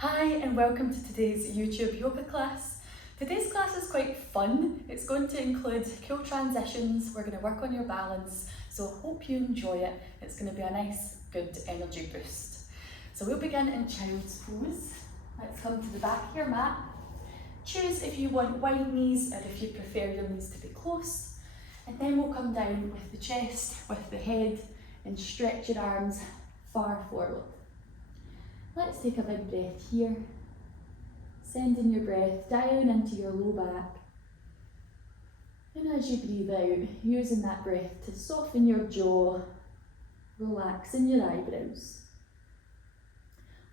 Hi and welcome to today's YouTube yoga class. Today's class is quite fun. It's going to include cool transitions. We're going to work on your balance, so hope you enjoy it. It's going to be a nice, good energy boost. So we'll begin in child's pose. Let's come to the back of your mat. Choose if you want wide knees or if you prefer your knees to be close. And then we'll come down with the chest, with the head, and stretch your arms far forward. Let's take a big breath here, sending your breath down into your low back. And as you breathe out, using that breath to soften your jaw, relaxing your eyebrows.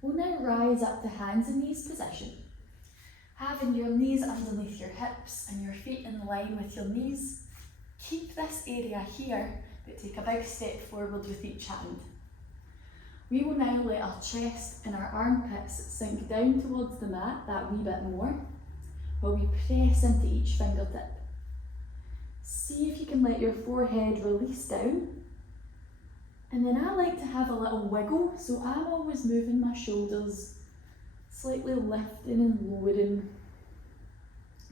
We'll now rise up to hands and knees position, having your knees underneath your hips and your feet in line with your knees. Keep this area here, but take a big step forward with each hand. We will now let our chest and our armpits sink down towards the mat that wee bit more, while we press into each fingertip. See if you can let your forehead release down. And then I like to have a little wiggle, so I'm always moving my shoulders, slightly lifting and lowering.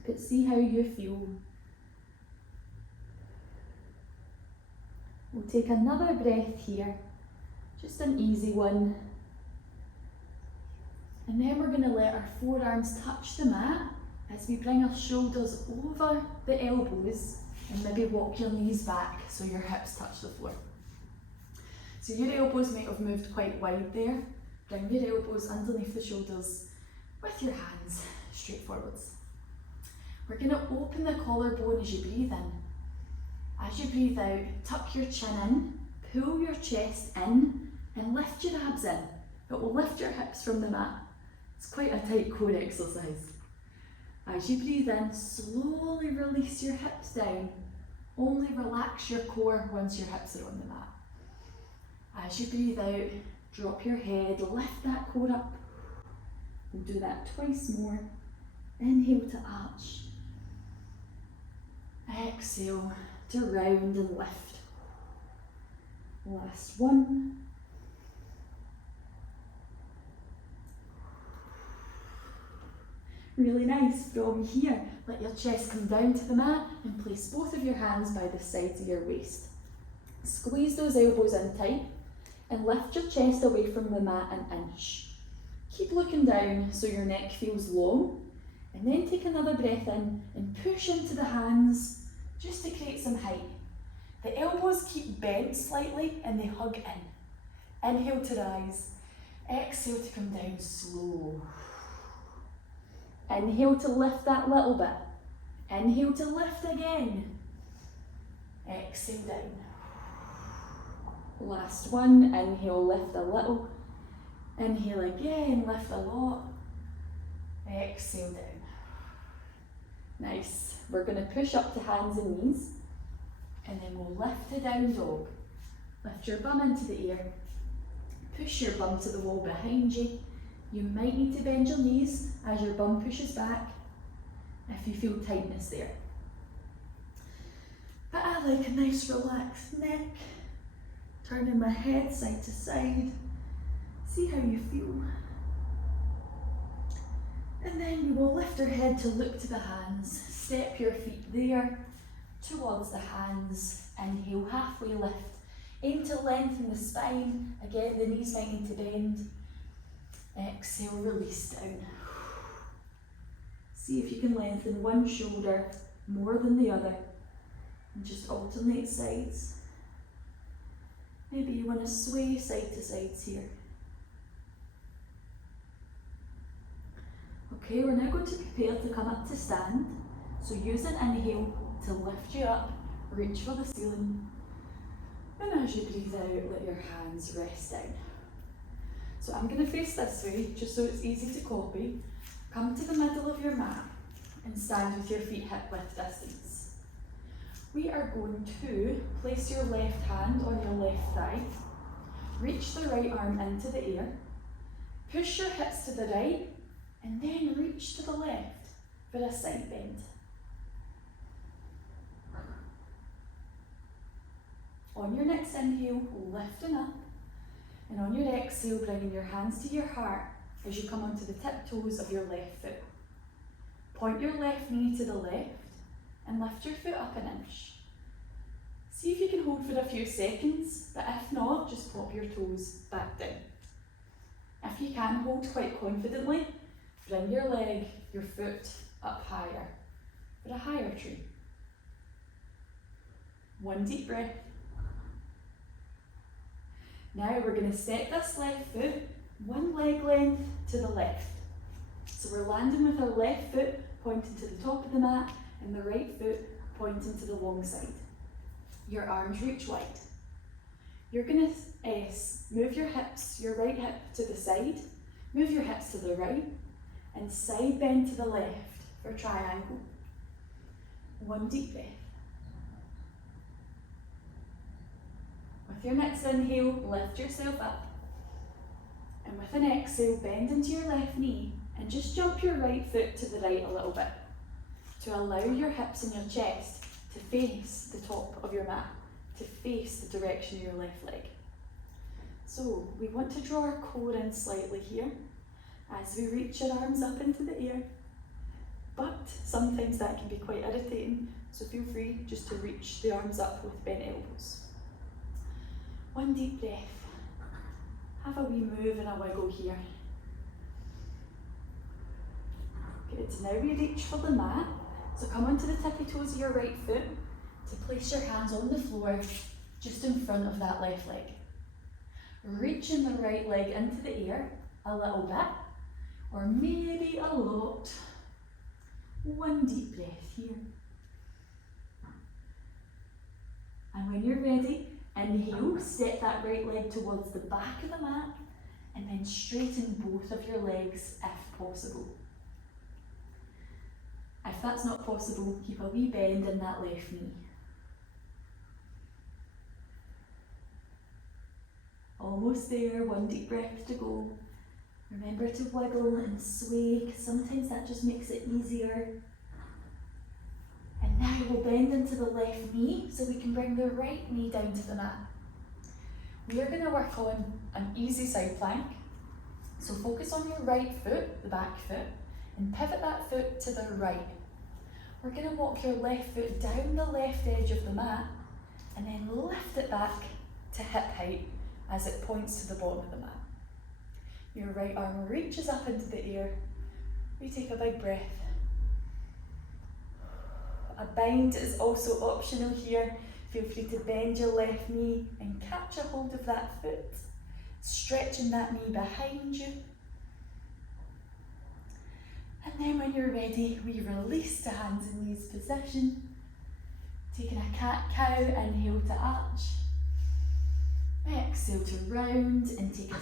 But see how you feel. We'll take another breath here. Just an easy one. And then we're going to let our forearms touch the mat as we bring our shoulders over the elbows and maybe walk your knees back so your hips touch the floor. So your elbows might have moved quite wide there. Bring your elbows underneath the shoulders with your hands straight forwards. We're going to open the collarbone as you breathe in. As you breathe out, tuck your chin in, pull your chest in, and lift your abs in. It will lift your hips from the mat. It's quite a tight core exercise. As you breathe in, slowly release your hips down. Only relax your core once your hips are on the mat. As you breathe out, drop your head, lift that core up. We'll do that twice more. Inhale to arch. Exhale to round and lift. Last one. Really nice. From here, let your chest come down to the mat and place both of your hands by the sides of your waist. Squeeze those elbows in tight and lift your chest away from the mat an inch. Keep looking down so your neck feels long, and then take another breath in and push into the hands just to create some height. The elbows keep bent slightly and they hug in. Inhale to rise. Exhale to come down slow. Inhale to lift that little bit. Inhale to lift again. Exhale down. Last one. Inhale, lift a little. Inhale again, lift a lot. Exhale down. Nice. We're going to push up to hands and knees. And then we'll lift to down dog. Lift your bum into the air. Push your bum to the wall behind you. You might need to bend your knees as your bum pushes back if you feel tightness there. But I like a nice relaxed neck. Turning my head side to side. See how you feel. And then you will lift your head to look to the hands. Step your feet there towards the hands. Inhale, halfway lift. Aim to lengthen the spine. Again, the knees might need to bend. Exhale, release down. See if you can lengthen one shoulder more than the other and just alternate sides. Maybe you want to sway side to sides here. Okay, we're now going to prepare to come up to stand. So use an inhale to lift you up, reach for the ceiling. And as you breathe out, let your hands rest down. So I'm going to face this way, just so it's easy to copy. Come to the middle of your mat and stand with your feet hip width distance. We are going to place your left hand on your left thigh, reach the right arm into the air, push your hips to the right, and then reach to the left for a side bend. On your next inhale, lifting up. And on your exhale, bringing your hands to your heart, as you come onto the tiptoes of your left foot. Point your left knee to the left and lift your foot up an inch. See if you can hold for a few seconds, but if not, just pop your toes back down. If you can hold quite confidently, bring your leg, your foot up higher for a higher tree. One deep breath. Now we're going to step this left foot one leg length to the left. So we're landing with our left foot pointing to the top of the mat and the right foot pointing to the long side. Your arms reach wide. You're going to move your hips, your right hip to the side, move your hips to the right, and side bend to the left for triangle. One deep breath. With your next inhale, lift yourself up. And with an exhale, bend into your left knee and just jump your right foot to the right a little bit to allow your hips and your chest to face the top of your mat, to face the direction of your left leg. So we want to draw our core in slightly here as we reach our arms up into the air, but sometimes that can be quite irritating, so feel free just to reach the arms up with bent elbows. One deep breath. Have a wee move and a wiggle here. Good, now we reach for the mat. So come onto the tippy toes of your right foot to place your hands on the floor just in front of that left leg. Reaching the right leg into the air a little bit, or maybe a lot. One deep breath here. And when you're ready, inhale, step that right leg towards the back of the mat and then straighten both of your legs if possible. If that's not possible, keep a wee bend in that left knee. Almost there, one deep breath to go. Remember to wiggle and sway, because sometimes that just makes it easier. And now we'll bend into the left knee so we can bring the right knee down to the mat. We are going to work on an easy side plank. So focus on your right foot, the back foot, and pivot that foot to the right. We're going to walk your left foot down the left edge of the mat and then lift it back to hip height as it points to the bottom of the mat. Your right arm reaches up into the air. We take a big breath. A bind is also optional here. Feel free to bend your left knee and catch a hold of that foot, stretching that knee behind you. And then when you're ready, we release to hands and knees position. Taking a cat-cow, inhale to arch. Exhale to round and take a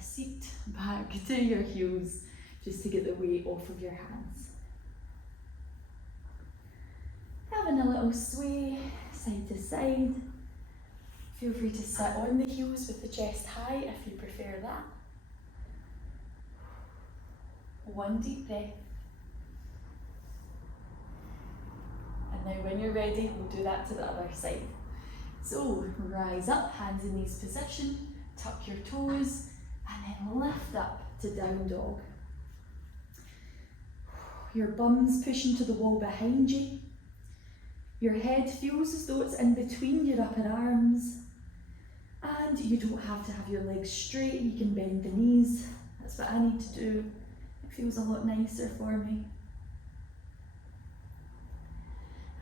seat back to your heels just to get the weight off of your hands. Having a little sway side to side. Feel free to sit on the heels with the chest high if you prefer that. One deep breath. And now when you're ready, we'll do that to the other side. So rise up, hands in knees position, tuck your toes, and then lift up to down dog. Your bum's pushing to the wall behind you. Your head feels as though it's in between your upper arms. And you don't have to have your legs straight, you can bend the knees. That's what I need to do. It feels a lot nicer for me.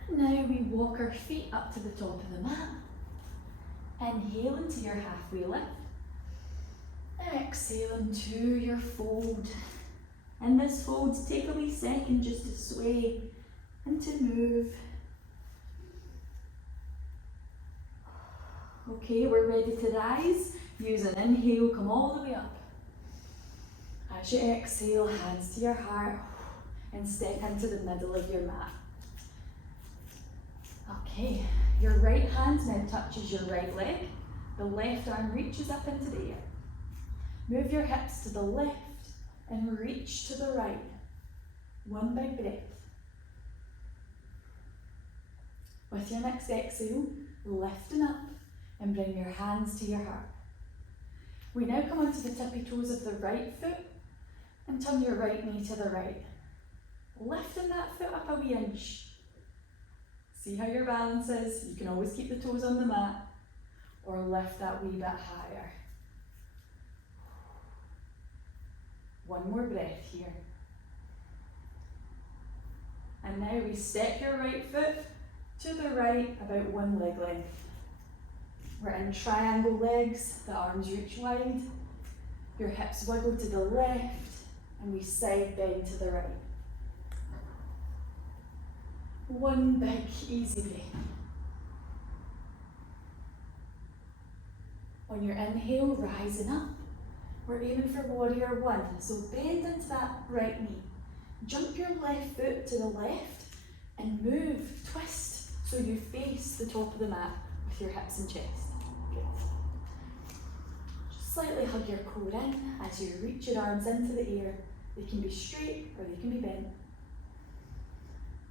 And now we walk our feet up to the top of the mat. Inhale into your halfway lift. Exhale into your fold. In this fold, take a wee second just to sway and to move. Okay, we're ready to rise. Use an inhale, come all the way up. As you exhale, hands to your heart and step into the middle of your mat. Okay, your right hand now touches your right leg. The left arm reaches up into the air. Move your hips to the left and reach to the right. One big breath. With your next exhale, lifting up and bring your hands to your heart. We now come onto the tippy toes of the right foot And turn your right knee to the right. Lifting that foot up a wee inch. See how your balance is. You can always keep the toes on the mat or lift that wee bit higher. One more breath here. And now we step your right foot to the right about one leg length. We're in triangle legs, the arms reach wide. Your hips wiggle to the left and we side bend to the right. One big easy breath. On your inhale, rising up, we're aiming for warrior one. So bend into that right knee. Jump your left foot to the left and move, twist, so you face the top of the mat with your hips and chest. Good. Just slightly hug your core in as you reach your arms into the air. They can be straight or they can be bent.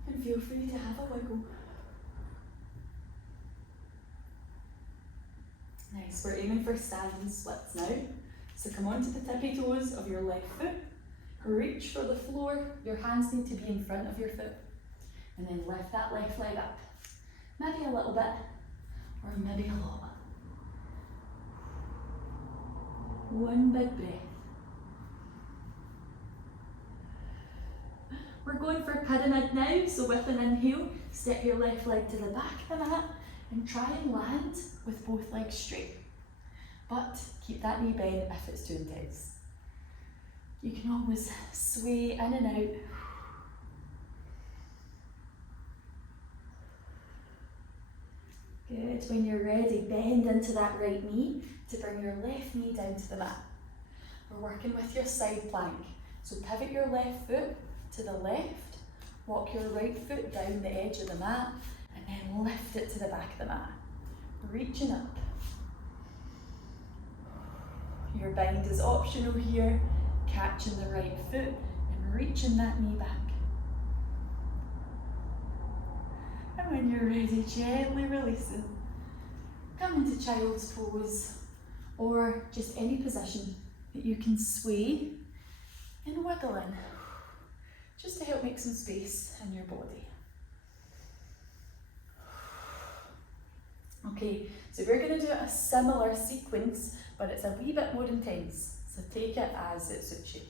And feel free to have a wiggle. Nice, we're aiming for Stallion Splits now. So come onto the tippy toes of your left foot. Reach for the floor, your hands need to be in front of your foot. And then lift that left leg up. Maybe a little bit, or maybe a lot. One big breath. We're going for pyramid now, so with an inhale, step your left leg to the back of the mat and try and land with both legs straight. But keep that knee bent if it's too intense. You can always sway in and out. Good, when you're ready, bend into that right knee to bring your left knee down to the mat. We're working with your side plank. So pivot your left foot to the left, walk your right foot down the edge of the mat, and then lift it to the back of the mat. Reaching up. Your bind is optional here. Catching the right foot and reaching that knee back. And when you're ready, gently releasing. Come into child's pose or just any position that you can sway and wiggle in, just to help make some space in your body. Okay, so we're going to do a similar sequence, but it's a wee bit more intense. So take it as it suits you.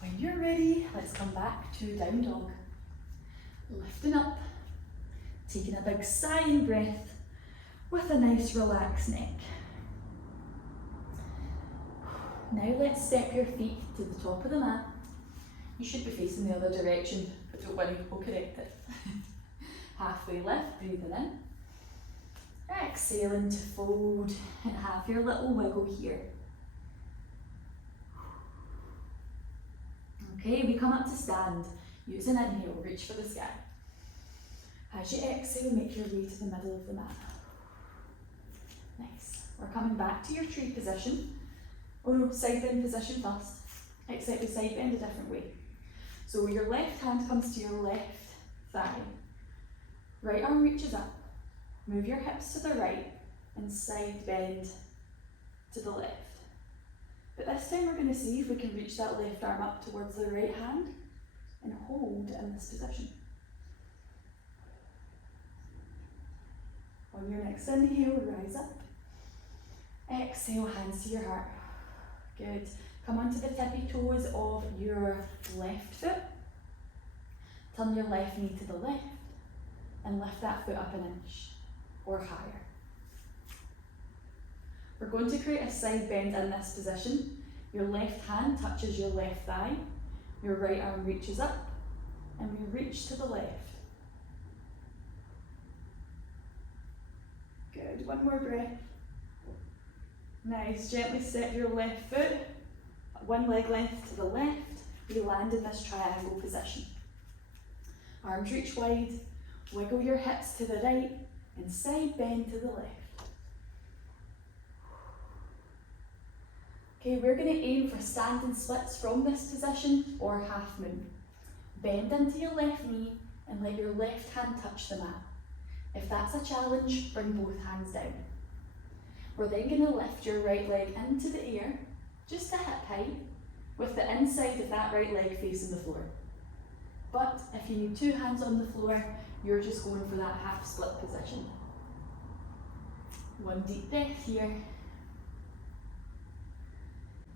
When you're ready, let's come back to down dog. Lifting up, taking a big sighing breath with a nice relaxed neck. Now let's step your feet to the top of the mat. You should be facing the other direction, but don't worry, we'll correct it. Halfway lift, breathing in. Exhaling to fold and have your little wiggle here. Okay, we come up to stand. Use an inhale, reach for the sky. As you exhale, make your way to the middle of the mat. Nice. We're coming back to your tree position. Oh no, side bend position first. Except we side bend a different way. So your left hand comes to your left thigh. Right arm reaches up. Move your hips to the right and side bend to the left. But this time we're going to see if we can reach that left arm up towards the right hand and hold in this position. On your next inhale, rise up. Exhale, hands to your heart. Good. Come onto the tippy toes of your left foot. Turn your left knee to the left and lift that foot up an inch or higher. We're going to create a side bend in this position. Your left hand touches your left thigh, your right arm reaches up, and we reach to the left. Good, one more breath. Nice, gently step your left foot, one leg length to the left. We land in this triangle position. Arms reach wide, wiggle your hips to the right, and side bend to the left. Okay, we're going to aim for standing splits from this position or half moon. Bend into your left knee and let your left hand touch the mat. If that's a challenge, bring both hands down. We're then going to lift your right leg into the air, just to hip height, with the inside of that right leg facing the floor. But if you need 2 hands on the floor, you're just going for that half split position. 1 deep breath here.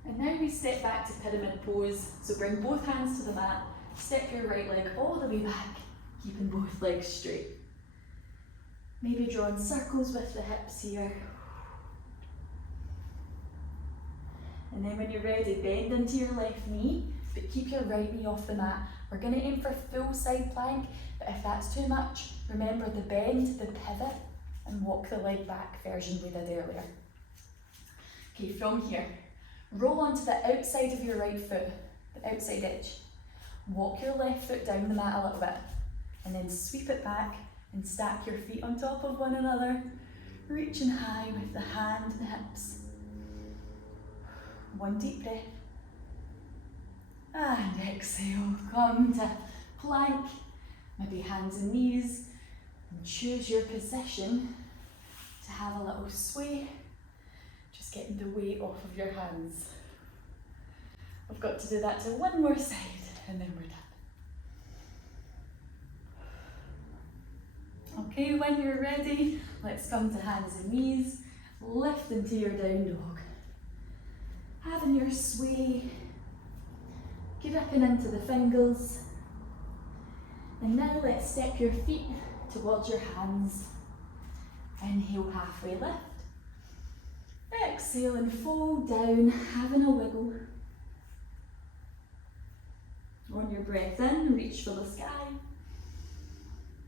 And now we step back to pyramid pose. So bring both hands to the mat, step your right leg all the way back, keeping both legs straight. Maybe drawing circles with the hips here. And then when you're ready, bend into your left knee, but keep your right knee off the mat. We're going to aim for full side plank, but if that's too much, remember the bend, the pivot, and walk the leg back version we did earlier. Okay, from here, roll onto the outside of your right foot, the outside edge. Walk your left foot down the mat a little bit, and then sweep it back and stack your feet on top of one another, reaching high with the hand and hips. 1 deep breath. And exhale, come to plank, maybe hands and knees, and choose your position to have a little sway, just getting the weight off of your hands. I've got to do that to one more side and then we're done. Okay, when you're ready, let's come to hands and knees, lift into your down dog. Having your sway, gripping into the fingers. And now let's step your feet towards your hands. Inhale, halfway lift. Exhale and fold down, having a wiggle. On your breath in, reach for the sky.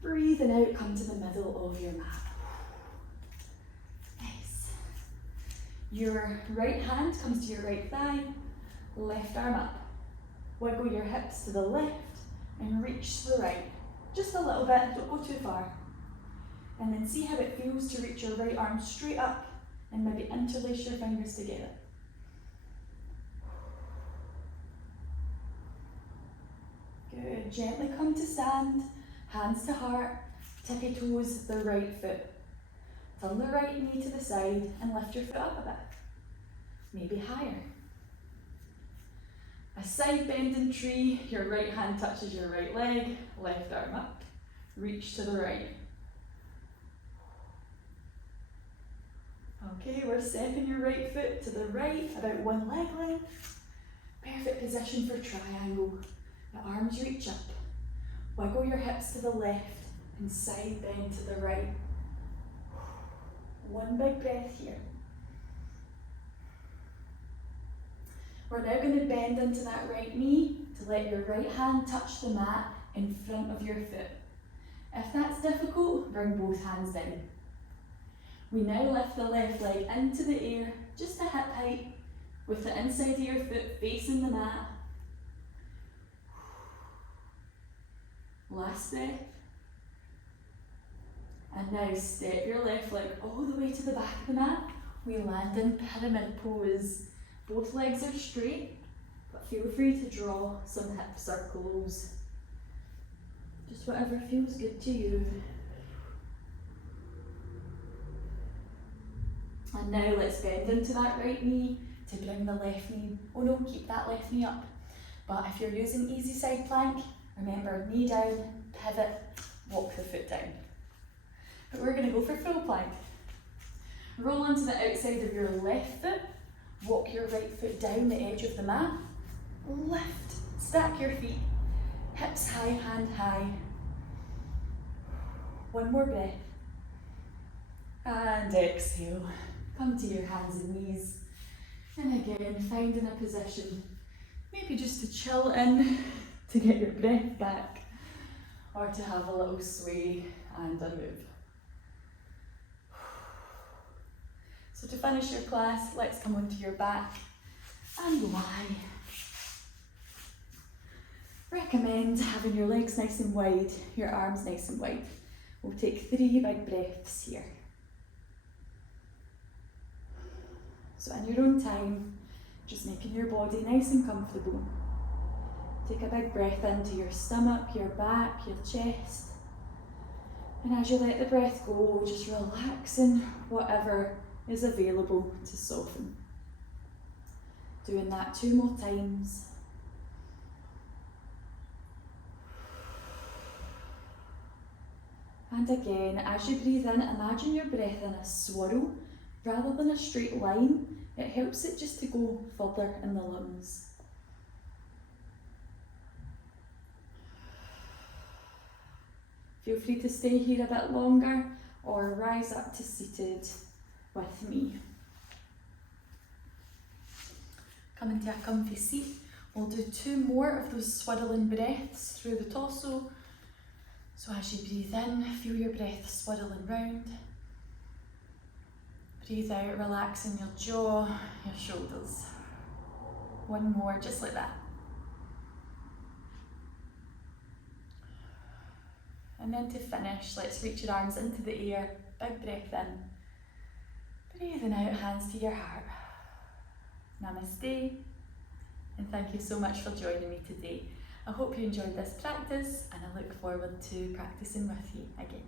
Breathing out, come to the middle of your mat. Nice. Your right hand comes to your right thigh, left arm up. Wiggle your hips to the left and reach to the right. Just a little bit, don't go too far. And then see how it feels to reach your right arm straight up and maybe interlace your fingers together. Good, gently come to stand, hands to heart, tippy toes the right foot. Turn the right knee to the side and lift your foot up a bit, maybe higher. A side bending tree, your right hand touches your right leg, left arm up, reach to the right. Okay, we're stepping your right foot to the right, about 1 leg length. Perfect position for triangle. The arms reach up. Wiggle your hips to the left and side bend to the right. 1 big breath here. We're now going to bend into that right knee to let your right hand touch the mat in front of your foot. If that's difficult, bring both hands down. We now lift the left leg into the air, just to hip height, with the inside of your foot facing the mat. Last breath. And now step your left leg all the way to the back of the mat. We land in pyramid pose. Both legs are straight, but feel free to draw some hip circles. Just whatever feels good to you. And now let's bend into that right knee to bring the left knee. Oh no, keep that left knee up. But if you're using easy side plank, remember knee down, pivot, walk the foot down. But we're going to go for full plank. Roll onto the outside of your left foot, walk your right foot down the edge of the mat, lift, stack your feet, hips high, hand high. 1 more breath. And exhale. Come to your hands and knees. And again, finding a position, maybe just to chill in, to get your breath back, or to have a little sway and a move. So to finish your class, let's come onto your back and lie. Recommend having your legs nice and wide, your arms nice and wide. We'll take 3 big breaths here. So in your own time, just making your body nice and comfortable. Take a big breath into your stomach, your back, your chest. And as you let the breath go, just relaxing whatever is available to soften. Doing that 2 more times. And again, as you breathe in, imagine your breath in a swirl rather than a straight line. It helps it just to go further in the lungs. Feel free to stay here a bit longer or rise up to seated with me. Come into a comfy seat. We'll do 2 more of those swirling breaths through the torso. So as you breathe in, feel your breath swirling round. Breathe out, relaxing your jaw, your shoulders. 1 more, just like that. And then to finish, let's reach your arms into the air. Big breath in. Breathing out, hands to your heart. Namaste. And thank you so much for joining me today. I hope you enjoyed this practice and I look forward to practicing with you again.